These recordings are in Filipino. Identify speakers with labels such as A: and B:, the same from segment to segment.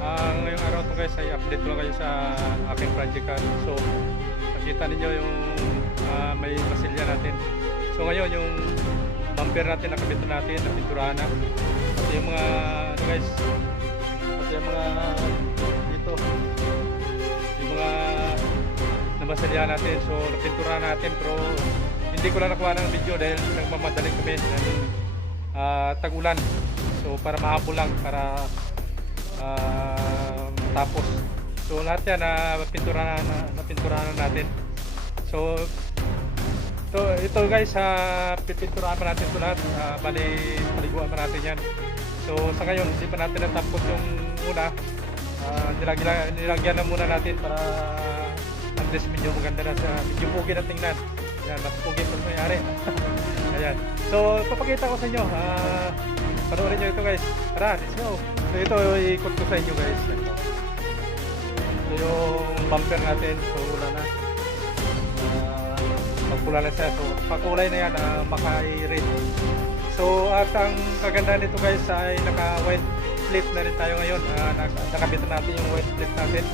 A: Ah, ngayong araw to guys ay update lang kayo sa aking project. So, nakita ninyo yung ah, may masilya natin. So ngayon yung bumper natin nakabit na natin, napinturahan na. Pati yung mga ano guys, pati yung mga dito, yung mga namasilya natin. So napinturahan natin pero hindi ko lang nakuha ng video dahil nagmamadali kami dahil ah, tag-ulan. So para mahabol lang para ah, tapos. So lahat yan na napinturahan na, napinturahan na natin. So ito, ito guys, sa pipinturahan pa natin ito lahat. Uh, bali, paliguan pa natin yan. So sa ngayon, hindi pa natin natapos yung una. Uh, nilagyan, nilagyan na muna natin para at least medyo maganda na sa medyo pugi na tingnan. Yan, mas pugi pa mayari. Ayan. So, papakita ko sa inyo. Uh, panoorin nyo ito guys. Tara, let's go. So ito, ikot ko sa inyo guys. Ito. Ito yung bumper natin. So, wala na. Ah, magpula na siya. So, pakulay na yan, uh, maka-red. So, at ang kagandahan nito guys ay naka-white plate na rin tayo ngayon. Uh, nakabit na natin yung white plate natin.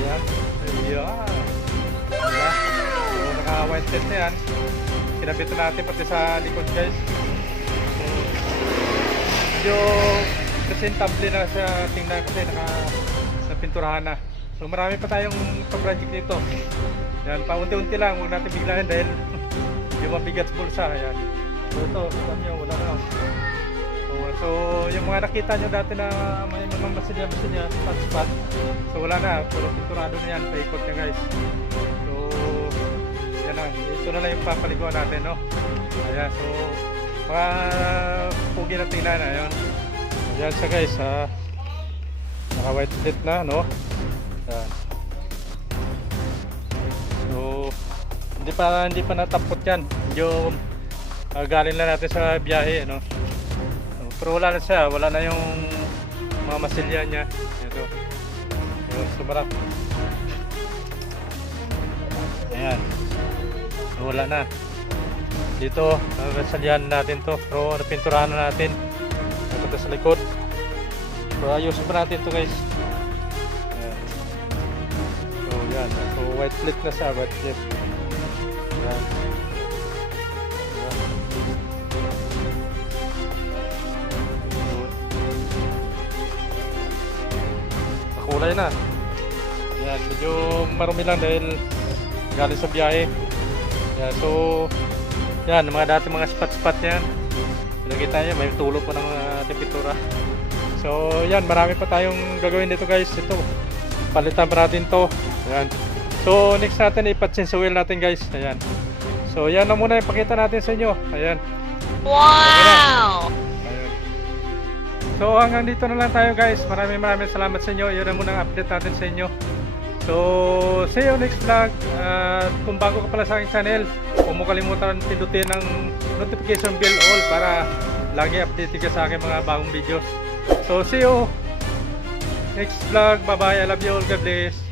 A: Ayan. Yeah. Diba? So, naka-white plate na yan. Kinabit na natin pati sa likod guys. Medyo presentable na siya tingnan kasi naka napinturahan na. So marami pa tayong pag-project dito. Yan, paunti-unti lang, huwag natin biglahin dahil yung mabigat sa bulsa. Ayan. So ito, kita nyo, wala na. So, so yung mga nakita nyo dati na may mga masilya-masilya, spot-spot. So wala na, puro pinturado na yan, paikot niya guys. So, yan lang. Ito na lang yung papaliguan natin, no? Ayan, so mga pugi na tingnan, ayan. Ayan siya guys, ha. Naka white plate na, no? Ayan. So, hindi pa hindi pa natapot 'yan. Medyo uh, galing lang natin sa biyahe, no. So, pero wala na siya, wala na yung mga masilya niya. Ito. So, sumarap. Ayan. So, wala na. Dito, nasalyan natin to. Pero napinturahan na natin. Ito sa likod. So, ayusin pa natin to guys. Ayan. So, yan. So, white plate na siya. White plate. Yan. Yan. Makulay na. Yan. Medyo marumi lang dahil galing sa biyahe. Yan. So, yan. Mga dati mga spot-spot yan. Nakita niyo, may tulo pa ng uh, temperatura. So, yan, marami pa tayong gagawin dito guys. Ito, palitan pa natin to. Ayan. So, next natin, ipatsinsa wheel natin guys. Ayan. So, yan na muna yung pakita natin sa inyo. Ayan.
B: Wow!
A: Ayan. So, hanggang dito na lang tayo guys. Maraming maraming salamat sa inyo. Yun na muna ang update natin sa inyo. So, see you next vlog. At kung bago ka pala sa aking channel, huwag mo kalimutan pindutin ang notification bell all para lagi update ka sa aking mga bagong videos. So, see you next vlog. Bye-bye. I love you all. God bless.